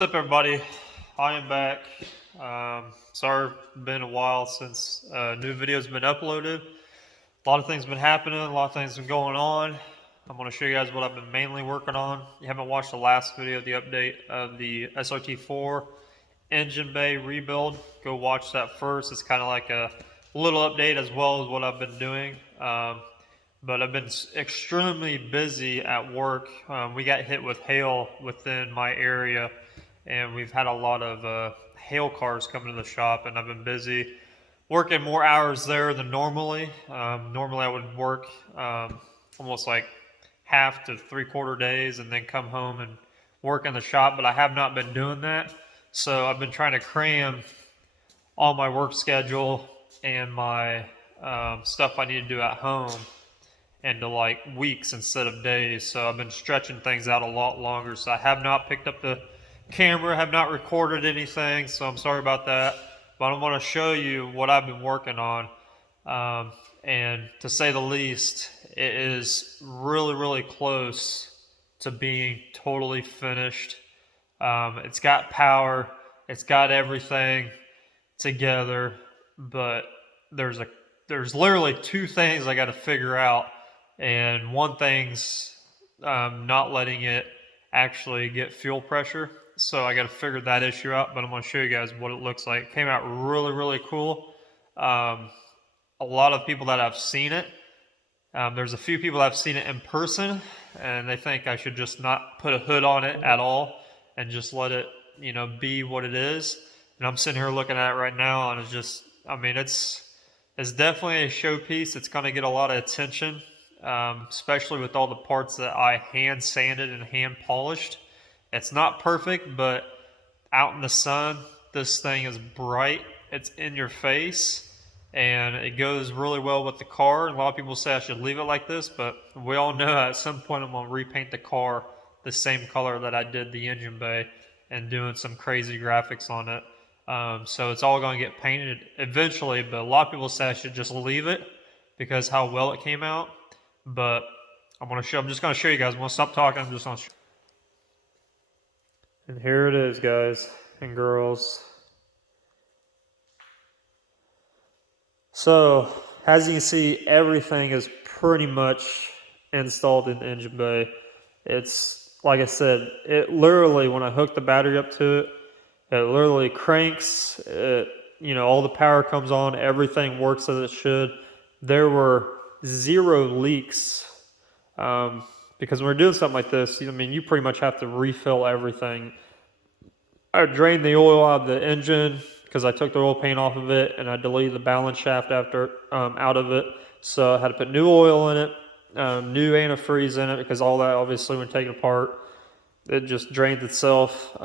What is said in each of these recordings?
What's up, everybody? I am back. Sorry, it's been a while since new videos been uploaded. A lot of things been happening. A lot of things been going on. I'm going to show you guys what I've been mainly working on. You haven't watched the last video, the update of the SRT4 engine bay rebuild. Go watch that first. It's kind of like a little update as well as what I've been doing. But I've been extremely busy at work. We got hit with hail within my area, and we've had a lot of hail cars coming to the shop, and I've been busy working more hours there than normally. Normally, I would work almost like half to three-quarter days and then come home and work in the shop, but I have not been doing that. So I've been trying to cram all my work schedule and my stuff I need to do at home into like weeks instead of days. So I've been stretching things out a lot longer. So I have not picked up the camera, have not recorded anything. So I'm sorry about that. But I want to show you what I've been working on. And to say the least, it is really, really close to being totally finished. It's got power, it's got everything together, but there's literally two things I got to figure out, and one thing's not letting it actually get fuel pressure. So I got to figure that issue out. But I'm going to show you guys what it looks like. It came out really, really cool. A lot of people that have seen it. There's a few people that have seen it in person, and they think I should just not put a hood on it at all and just let it, be what it is. And I'm sitting here looking at it right now, and it's just, it's definitely a showpiece. It's going to get a lot of attention, especially with all the parts that I hand sanded and hand polished. It's not perfect, but out in the sun, this thing is bright. It's in your face, and it goes really well with the car. A lot of people say I should leave it like this, but we all know at some point I'm going to repaint the car the same color that I did the engine bay and doing some crazy graphics on it. So it's all going to get painted eventually, but a lot of people say I should just leave it because how well it came out. But I'm just going to show you guys. I'm going to stop talking. I'm just going to show. And here it is, guys and girls. So, as you can see, everything is pretty much installed in the engine bay. It's, like I said, it literally, when I hook the battery up to it, it literally cranks, all the power comes on, everything works as it should. There were 0 leaks, because when we're doing something like this, you pretty much have to refill everything. I drained the oil out of the engine because I took the oil paint off of it, and I deleted the balance shaft after out of it. So I had to put new oil in it, new antifreeze in it, because all that obviously when taken apart, it just drained itself.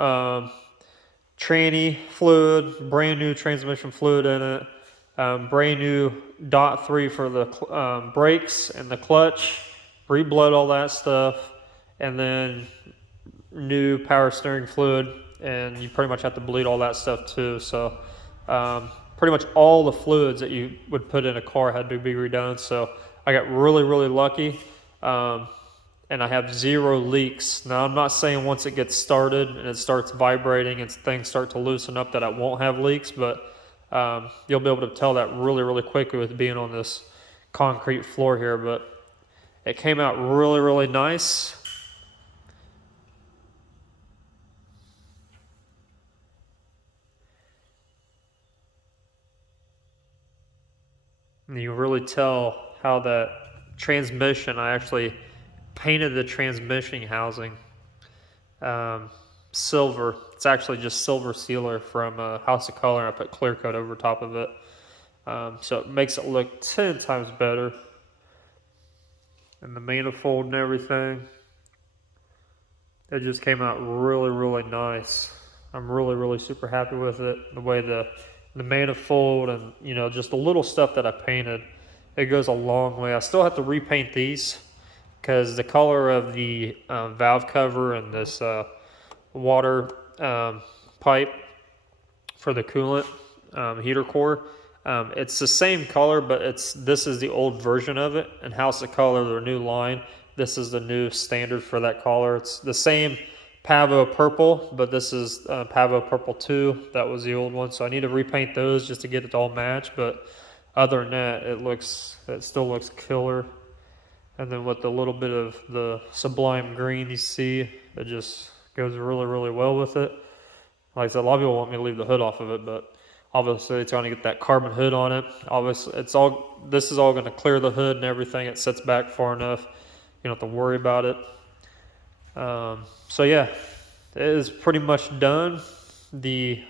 Tranny fluid, brand new transmission fluid in it, brand new .3 for the brakes and the clutch, re-blowed all that stuff, and then new power steering fluid, and you pretty much have to bleed all that stuff too. So pretty much all the fluids that you would put in a car had to be redone. So I got really, really lucky. And I have 0 leaks. Now, I'm not saying once it gets started and it starts vibrating and things start to loosen up that I won't have leaks, but you'll be able to tell that really, really quickly with being on this concrete floor here. But it came out really, really nice. And you really tell how that transmission, I actually painted the transmission housing silver. It's actually just silver sealer from House of Color, and I put clear coat over top of it. So it makes it look 10 times better. And the manifold and everything, it just came out really, really nice. I'm really, really super happy with it. The way the manifold and, just the little stuff that I painted, it goes a long way. I still have to repaint these because the color of the valve cover and this water pipe for the coolant heater core, it's the same color, but this is the old version of it. And House of Color, their new line, this is the new standard for that color. It's the same Pavo Purple, but this is Pavo Purple 2. That was the old one, so I need to repaint those just to get it to all match. But other than that, it still looks killer. And then with a little bit of the Sublime green you see, it just goes really, really well with it. Like I said, a lot of people want me to leave the hood off of it, but obviously it's going to get that carbon hood on it. Obviously, this is all going to clear the hood and everything. It sits back far enough. You don't have to worry about it. So yeah, it is pretty much done. The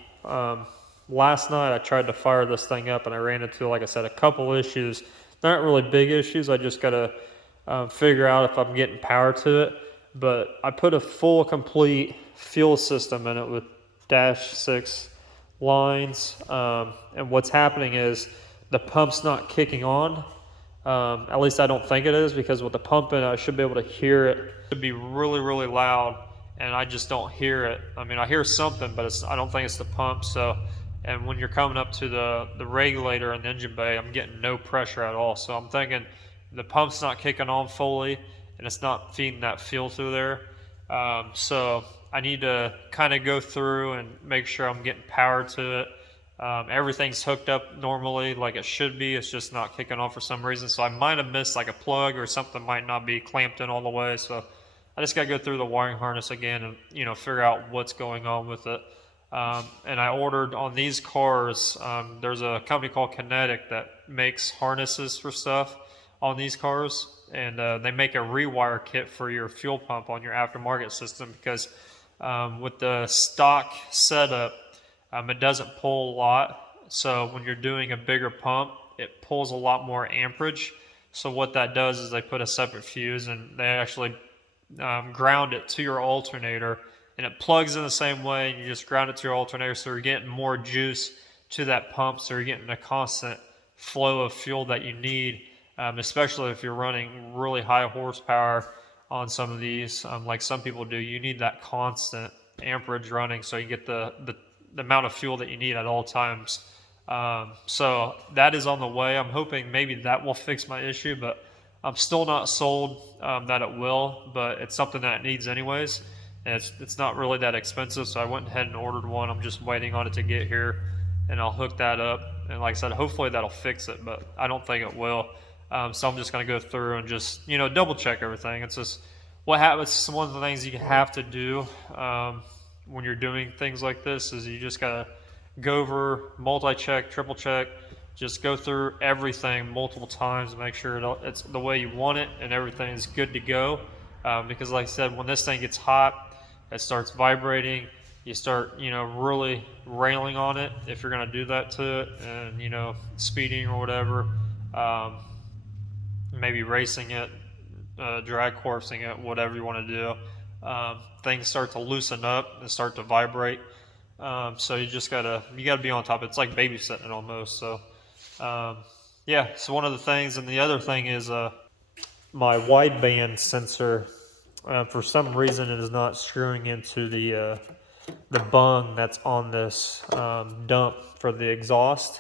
last night I tried to fire this thing up and I ran into, like I said, a couple issues. Not really big issues. I just got to figure out if I'm getting power to it. But I put a full, complete fuel system in it with -6 lines. And what's happening is the pump's not kicking on. At least I don't think it is, because with the pump in, I should be able to hear it. It should be really, really loud, and I just don't hear it. I mean, I hear something, but I don't think it's the pump. So, and when you're coming up to the regulator in the engine bay, I'm getting no pressure at all. So I'm thinking the pump's not kicking on fully, and it's not feeding that fuel through there. So I need to kind of go through and make sure I'm getting power to it. Everything's hooked up normally like it should be. It's just not kicking on for some reason. So I might have missed like a plug, or something might not be clamped in all the way. So I just got to go through the wiring harness again and, figure out what's going on with it. And I ordered on these cars, there's a company called Kinetic that makes harnesses for stuff on these cars. And they make a rewire kit for your fuel pump on your aftermarket system, because with the stock setup, it doesn't pull a lot. So when you're doing a bigger pump, it pulls a lot more amperage. So what that does is they put a separate fuse and they actually ground it to your alternator, and it plugs in the same way, and you just ground it to your alternator, so you're getting more juice to that pump, so you're getting a constant flow of fuel that you need, especially if you're running really high horsepower on some of these, like some people do. You need that constant amperage running so you get the amount of fuel that you need at all times. So that is on the way. I'm hoping maybe that will fix my issue, but I'm still not sold that it will, but it's something that it needs anyways. And it's not really that expensive, so I went ahead and ordered one. I'm just waiting on it to get here, and I'll hook that up. And like I said, hopefully that'll fix it, but I don't think it will. So I'm just going to go through and just, double check everything. It's just what happens. One of the things you have to do when you're doing things like this is you just gotta go over, multi-check, triple check, just go through everything multiple times to make sure it's the way you want it and everything is good to go. Because like I said, when this thing gets hot, it starts vibrating. You start, really railing on it if you're gonna do that to it, and speeding or whatever, maybe racing it, drag coursing it, whatever you want to do. Things start to loosen up and start to vibrate. So you gotta be on top. It's like babysitting it almost. So yeah. So one of the things, and the other thing is my wideband sensor. For some reason, it is not screwing into the bung that's on this dump for the exhaust.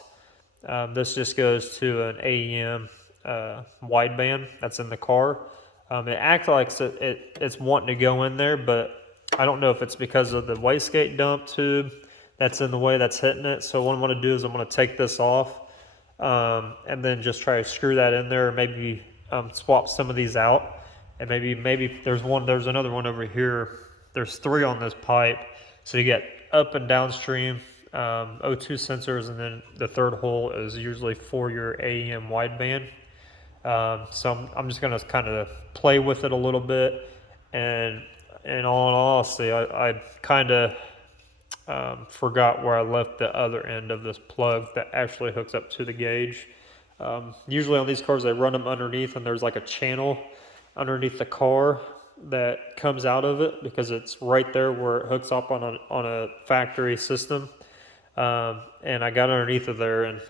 This just goes to an AEM wideband that's in the car. It acts like it's wanting to go in there, but I don't know if it's because of the wastegate dump tube that's in the way that's hitting it. So what I'm going to do is I'm going to take this off and then just try to screw that in there, or maybe swap some of these out. And maybe there's another one over here. There's 3 on this pipe. So you get up and downstream O2 sensors, and then the third hole is usually for your AEM wideband. So I'm just going to kind of play with it a little bit, and in all honesty, I kind of forgot where I left the other end of this plug that actually hooks up to the gauge. Usually on these cars, they run them underneath, and there's like a channel underneath the car that comes out of it, because it's right there where it hooks up on a factory system. And I got underneath of there, and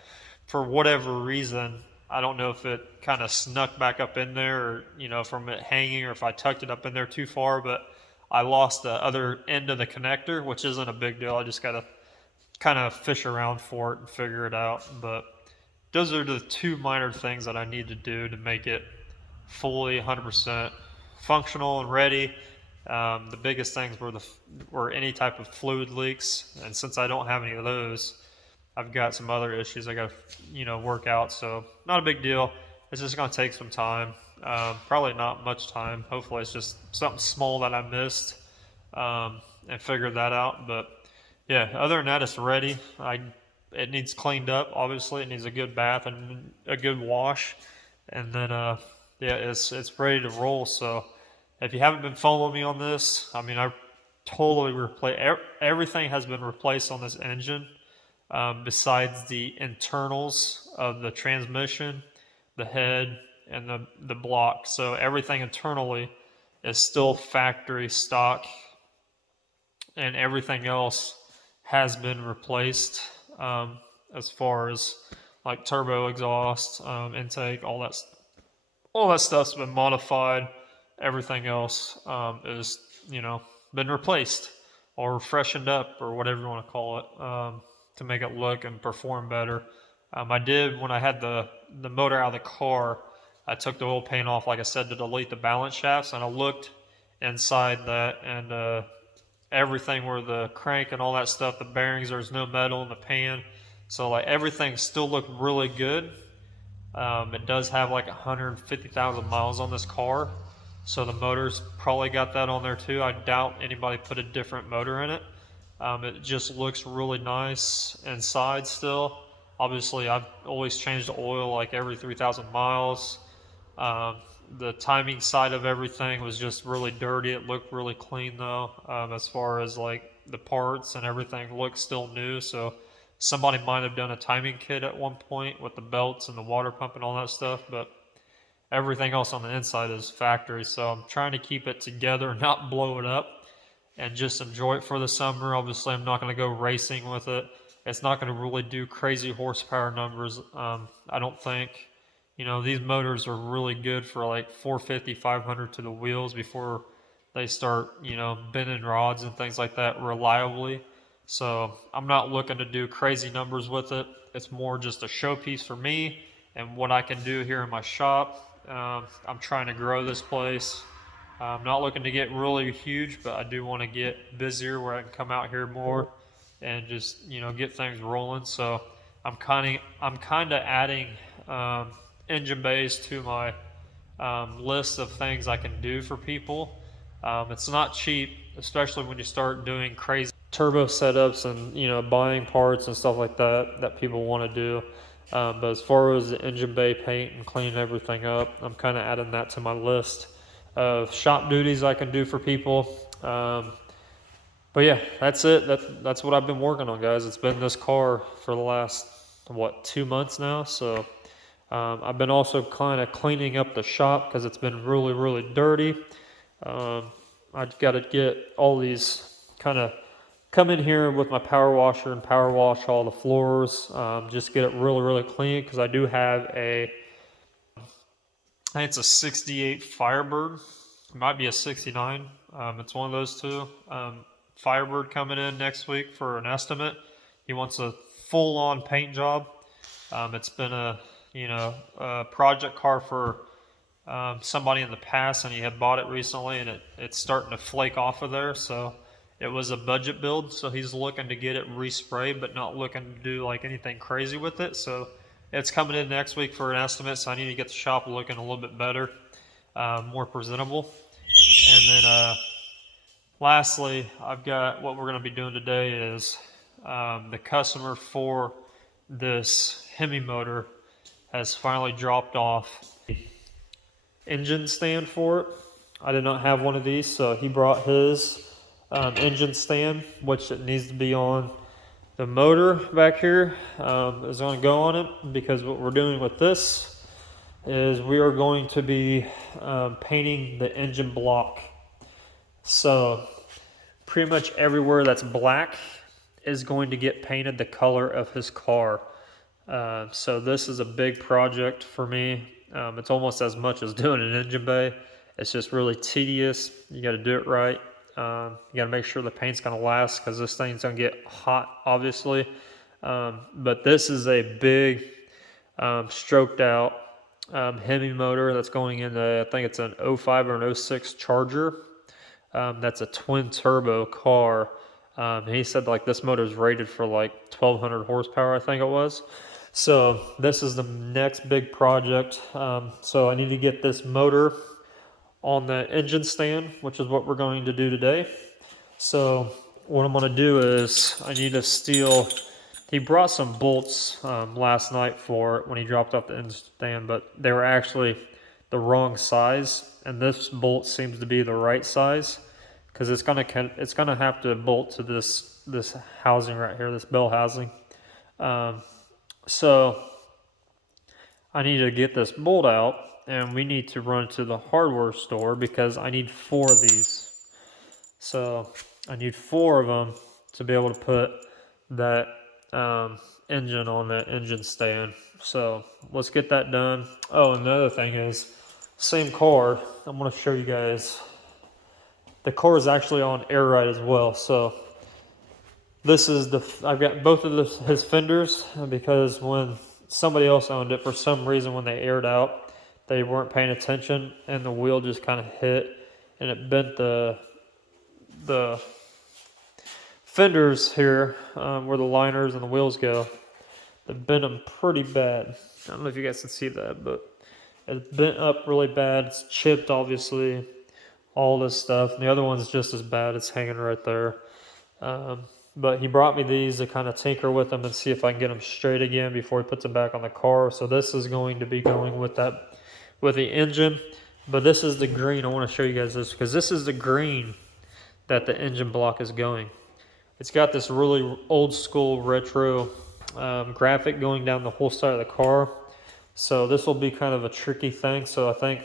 for whatever reason, I don't know if it kind of snuck back up in there, or from it hanging, or if I tucked it up in there too far, but I lost the other end of the connector, which isn't a big deal. I just got to kind of fish around for it and figure it out. But those are the 2 minor things that I need to do to make it fully 100% functional and ready. The biggest things were any type of fluid leaks, and since I don't have any of those, I've got some other issues I got to work out. So not a big deal. It's just going to take some time. Probably not much time. Hopefully, it's just something small that I missed and figured that out. But yeah, other than that, it's ready. It needs cleaned up. Obviously, it needs a good bath and a good wash, and then yeah, it's ready to roll. So if you haven't been following me on this, I mean, I totally replaced everything has been replaced on this engine, besides the internals of the transmission, the head, and the block. So everything internally is still factory stock, and everything else has been replaced, as far as like turbo exhaust, intake, all that stuff's been modified. Everything else is been replaced or freshened up or whatever you want to call it, to make it look and perform better. I did when I had the motor out of the car. I took the oil paint off, like I said, to delete the balance shafts, and I looked inside that, and everything where the crank and all that stuff, the bearings, there's no metal in the pan, so like everything still looked really good. It does have like 150,000 miles on this car, so the motor's probably got that on there too. I doubt anybody put a different motor in it. It just looks really nice inside still. Obviously, I've always changed the oil like every 3,000 miles. Um, the timing side of everything was just really dirty. It looked really clean though, as far as like the parts and everything looks still new. So somebody might have done a timing kit at one point with the belts and the water pump and all that stuff, but everything else on the inside is factory. So I'm trying to keep it together and not blow it up and just enjoy it for the summer. Obviously, I'm not going to go racing with it. It's not going to really do crazy horsepower numbers, I don't think. These motors are really good for like 450, 500 to the wheels before they start, bending rods and things like that reliably. So I'm not looking to do crazy numbers with it. It's more just a showpiece for me and what I can do here in my shop. I'm trying to grow this place. I'm not looking to get really huge, but I do want to get busier where I can come out here more and just get things rolling. So I'm kind of adding engine bays to my list of things I can do for people. It's not cheap, especially when you start doing crazy turbo setups and buying parts and stuff like that people want to do. But as far as the engine bay paint and cleaning everything up, I'm kind of adding that to my list of shop duties I can do for people. But yeah, that's it. That's what I've been working on, guys. It's been this car for the last 2 months now. So I've been also kind of cleaning up the shop because it's been really, really dirty. I've got to get all these kind of come in here with my power washer and power wash all the floors. Just get it really, really clean because I do have I think it's a 68 Firebird. It might be a 69. It's one of those two. Firebird coming in next week for an estimate. He wants a full-on paint job. It's been a project car for somebody in the past, and he had bought it recently, and it's starting to flake off of there. So it was a budget build. So he's looking to get it resprayed, but not looking to do like anything crazy with it. So it's coming in next week for an estimate. So I need to get the shop looking a little bit better, more presentable, and then. Lastly, I've got what we're going to be doing today is the customer for this Hemi motor has finally dropped off the engine stand for it. I did not have one of these, so he brought his engine stand, which it needs to be on the motor back here, is going to go on it, because what we're doing with this is we are going to be painting the engine block. So pretty much everywhere that's black is going to get painted the color of his car. So this is a big project for me. It's almost as much as doing an engine bay. It's just really tedious. You got to do it right. You got to make sure the paint's going to last, because this thing's going to get hot, obviously. But this is a big stroked out Hemi motor that's going into, I think it's an 05 or an 06 Charger. That's a twin turbo car. He said like this motor is rated for like 1200 horsepower, I think it was. So this is the next big project. So I need to get this motor on the engine stand, which is what we're going to do today. So what I'm going to do is I need to steal. He brought some bolts last night for it when he dropped off the engine stand, but they were actually the wrong size, and this bolt seems to be the right size because it's gonna have to bolt to this housing right here, this bell housing. So I need to get this bolt out, and we need to run to the hardware store because I need 4 of these. So I need 4 of them to be able to put that engine on the engine stand. So let's get that done. Oh, another thing is, same car, I'm going to show you guys. The car is actually on air ride as well. So this is I've got both of his fenders because when somebody else owned it, for some reason when they aired out, they weren't paying attention and the wheel just kind of hit and it bent the fenders here where the liners and the wheels go. They bent them pretty bad. I don't know if you guys can see that, but it's bent up really bad. It's chipped, obviously, all this stuff. And the other one's just as bad. It's hanging right there. But he brought me these to kind of tinker with them and see if I can get them straight again before he puts them back on the car. So this is going to be going with the engine. But this is the green. I want to show you guys this because this is the green that the engine block is going. It's got this really old school retro graphic going down the whole side of the car. So this will be kind of a tricky thing. So I think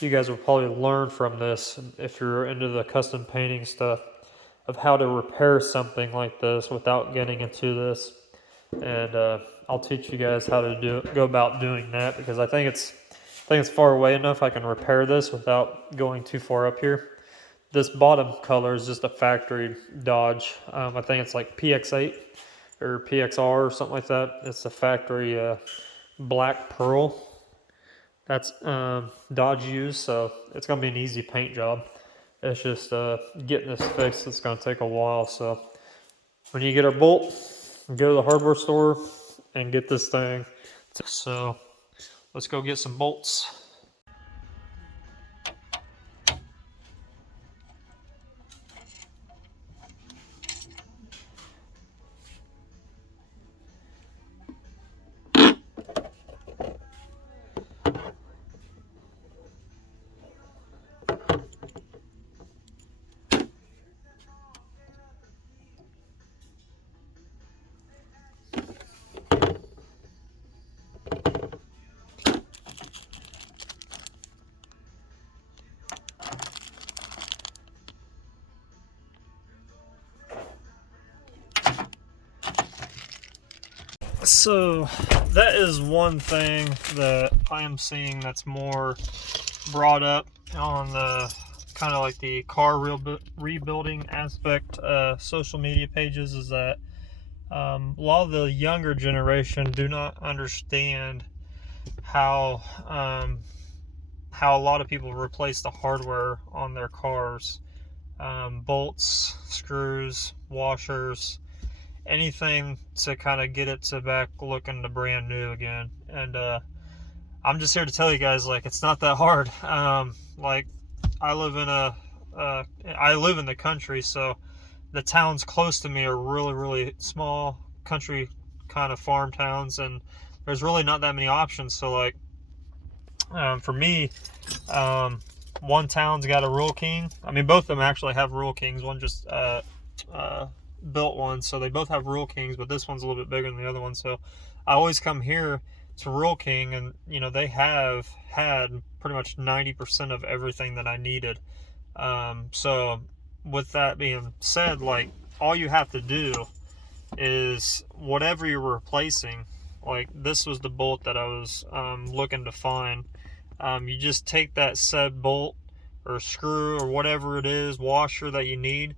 you guys will probably learn from this if you're into the custom painting stuff of how to repair something like this without getting into this. And I'll teach you guys how to go about doing that because I think it's far away enough I can repair this without going too far up here. This bottom color is just a factory Dodge. I think it's like PX8 or PXR or something like that. It's a factory black pearl. That's Dodge used, so it's going to be an easy paint job. It's just getting this fixed. It's going to take a while. So when you get our bolt, go to the hardware store and get this thing. So let's go get some bolts. So that is one thing that I am seeing that's more brought up on the kind of like the car rebuilding aspect social media pages is that a lot of the younger generation do not understand how a lot of people replace the hardware on their cars, bolts, screws, washers, anything to kind of get it to back looking to brand new again. And I'm just here to tell you guys, like, it's not that hard. Like, I live in the country, so the towns close to me are really, really small country kind of farm towns, and there's really not that many options. So like for me, one town's got a Rural King. I mean, both of them actually have Rural Kings. One just built one, so they both have Rural Kings, but this one's a little bit bigger than the other one. So I always come here to Rural King, and you know, they have had pretty much 90% of everything that I needed. So with that being said, like, all you have to do is whatever you're replacing, like this was the bolt that I was looking to find. You just take that said bolt or screw or whatever it is, washer that you need,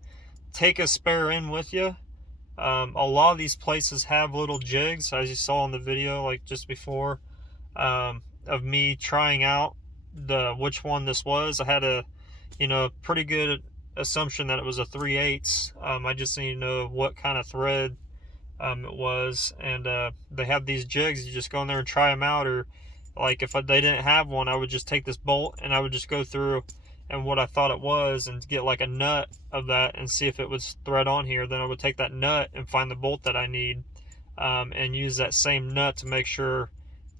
take a spare in with you. A lot of these places have little jigs, as you saw in the video like just before, of me trying out which one this was. I had a pretty good assumption that it was a 3/8. I just need to know what kind of thread it was, and they have these jigs. You just go in there and try them out, or like if they didn't have one, I would just take this bolt and I would just go through and what I thought it was and get like a nut of that and see if it was thread on here. Then I would take that nut and find the bolt that I need, and use that same nut to make sure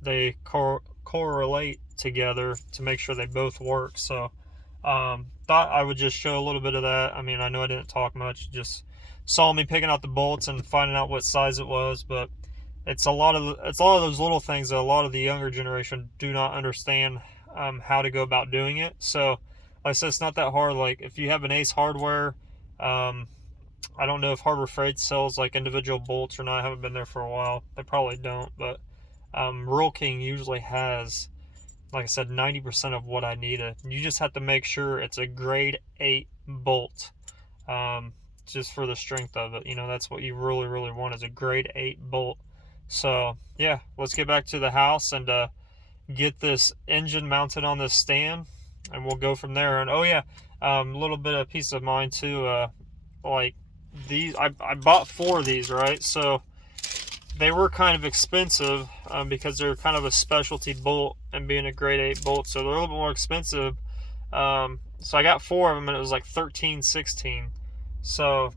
they correlate together to make sure they both work. So thought I would just show a little bit of that. I mean, I know I didn't talk much, just saw me picking out the bolts and finding out what size it was. But it's a lot of those little things that a lot of the younger generation do not understand how to go about doing it. So like I said, it's not that hard. Like if you have an Ace Hardware, I don't know if Harbor Freight sells like individual bolts or not. I haven't been there for a while. They probably don't, but Rural King usually has, like I said, 90% of what I needed. You just have to make sure it's a grade 8 bolt, just for the strength of it. You know, that's what you really, really want, is a grade 8 bolt. So yeah, let's get back to the house and get this engine mounted on this stand, and we'll go from there. And oh yeah, a little bit of peace of mind too. Like these, I bought 4 of these, right? So they were kind of expensive because they're kind of a specialty bolt and being a grade 8 bolt, so they're a little bit more expensive. So I got 4 of them and it was like $13.16. So,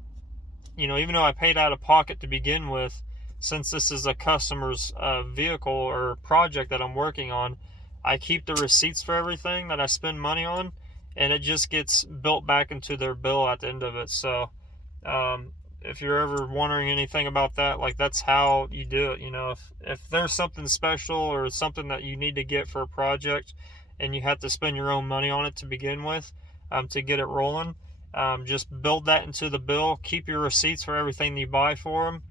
you know, even though I paid out of pocket to begin with, since this is a customer's vehicle or project that I'm working on, I keep the receipts for everything that I spend money on, and it just gets built back into their bill at the end of it. So if you're ever wondering anything about that, like that's how you do it. You know, if there's something special or something that you need to get for a project and you have to spend your own money on it to begin with, to get it rolling, just build that into the bill. Keep your receipts for everything you buy for them,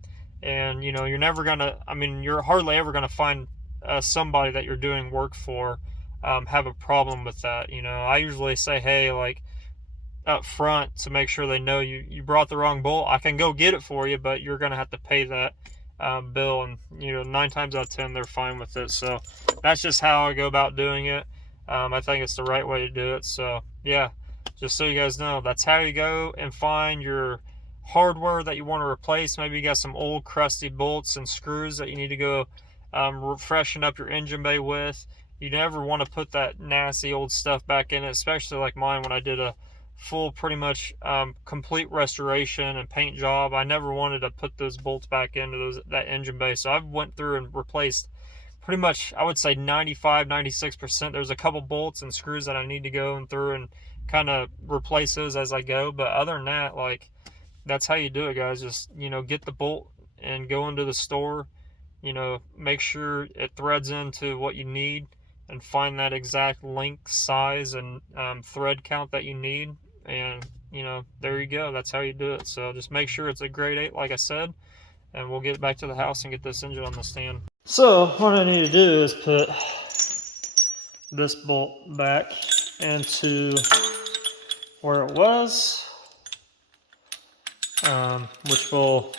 and you know, you're never gonna, I mean, you're hardly ever gonna find somebody that you're doing work for have a problem with that. You know, I usually say, hey, like, up front, to make sure they know you brought the wrong bolt. I can go get it for you, but you're gonna have to pay that bill. And you know, 9 times out of 10 they're fine with it. So that's just how I go about doing it. I think it's the right way to do it. So yeah, just so you guys know, that's how you go and find your hardware that you want to replace. Maybe you got some old crusty bolts and screws that you need to go freshen up your engine bay with. You never want to put that nasty old stuff back in it, especially like mine when I did a full, pretty much complete restoration and paint job. I never wanted to put those bolts back into that engine bay, so I went through and replaced pretty much, I would say 95-96%. There's a couple bolts and screws that I need to go through and kind of replace those as I go, but other than that, like, that's how you do it, guys. Just, you know, get the bolt and go into the store, you know, make sure it threads into what you need and find that exact length, size, and thread count that you need. And you know, there you go, that's how you do it. So just make sure it's a grade 8, like I said, and we'll get back to the house and get this engine on the stand. So what I need to do is put this bolt back into where it was, which will,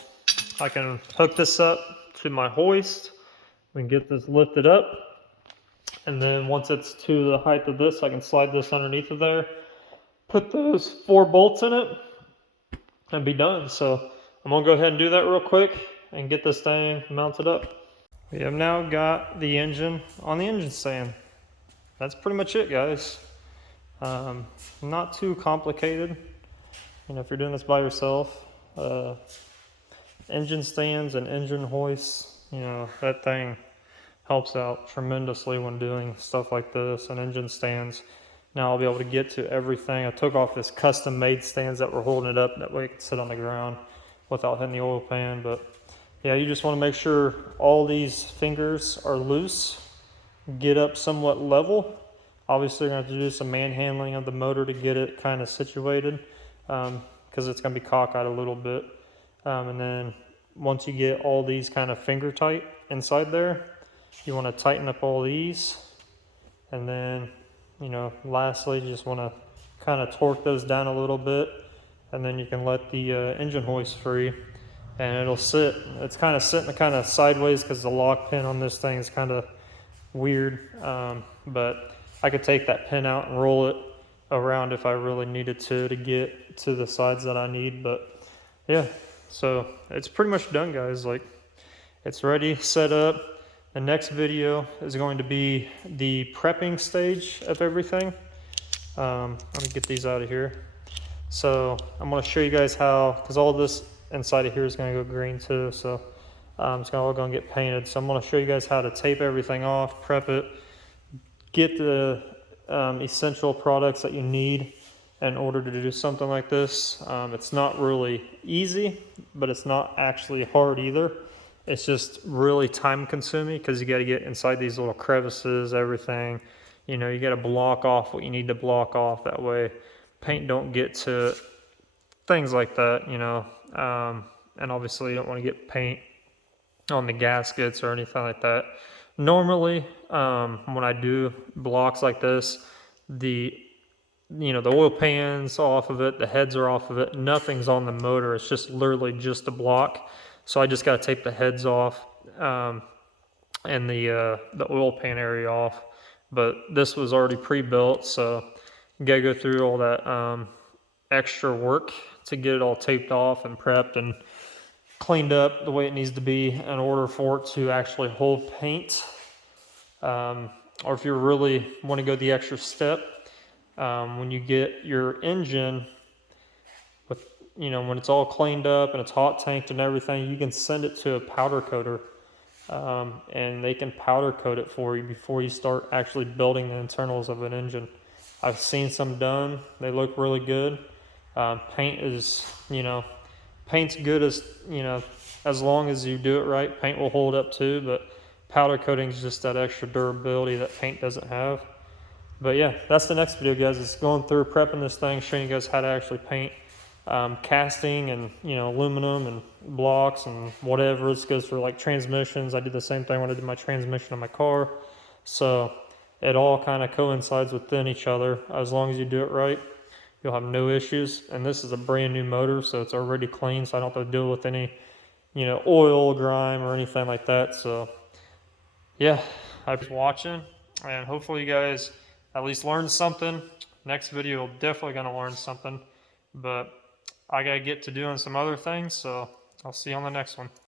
I can hook this up to my hoist and get this lifted up, and then once it's to the height of this, I can slide this underneath of there, put those 4 bolts in it, and be done. So I'm gonna go ahead and do that real quick and get this thing mounted up. We have now got the engine on the engine stand. That's pretty much it, guys. Not too complicated. You know, if you're doing this by yourself, engine stands and engine hoists, you know, that thing helps out tremendously when doing stuff like this, and engine stands. Now I'll be able to get to everything. I took off this custom made stands that were holding it up, that way it could sit on the ground without hitting the oil pan. But yeah, you just want to make sure all these fingers are loose, get up somewhat level. Obviously you're going to have to do some manhandling of the motor to get it kind of situated, because it's going to be cockeyed a little bit. And then once you get all these kind of finger tight inside there, you want to tighten up all these, and then, you know, lastly, you just want to kind of torque those down a little bit, and then you can let the engine hoist free, and it'll sit. It's kind of sitting kind of sideways because the lock pin on this thing is kind of weird, but I could take that pin out and roll it around if I really needed to get to the sides that I need. But yeah, so it's pretty much done, guys. Like, it's ready, set up. The next video is going to be the prepping stage of everything. Let me get these out of here. So I'm going to show you guys how, because all this inside of here is going to go green too, so it's all going to get painted. So I'm going to show you guys how to tape everything off, prep it, get the essential products that you need in order to do something like this. It's not really easy, but it's not actually hard either. It's just really time consuming because you got to get inside these little crevices, everything. You know, you got to block off what you need to block off. That way paint don't get to things like that, you know. And obviously you don't want to get paint on the gaskets or anything like that. Normally, when I do blocks like this, the oil pan's off of it, the heads are off of it, nothing's on the motor. It's just literally just a block. So I just got to tape the heads off and the oil pan area off. But this was already pre-built, so you got to go through all that extra work to get it all taped off and prepped and cleaned up the way it needs to be in order for it to actually hold paint. Or if you really want to go the extra step, when you get your engine with, when it's all cleaned up and it's hot tanked and everything, you can send it to a powder coater, and they can powder coat it for you before you start actually building the internals of an engine. I've seen some done. They look really good. Paint is, paint's good as long as you do it right. Paint will hold up too, but powder coating is just that extra durability that paint doesn't have. But yeah, that's the next video, guys. It's going through prepping this thing, showing you guys how to actually paint casting and aluminum and blocks and whatever. This goes for like transmissions. I did the same thing when I did my transmission on my car. So it all kind of coincides within each other. As long as you do it right, you'll have no issues. And this is a brand new motor, so it's already clean, so I don't have to deal with any oil, grime, or anything like that. So yeah, I've been watching, and hopefully you guys at least learned something. Next video, you're definitely going to learn something, but I got to get to doing some other things, so I'll see you on the next one.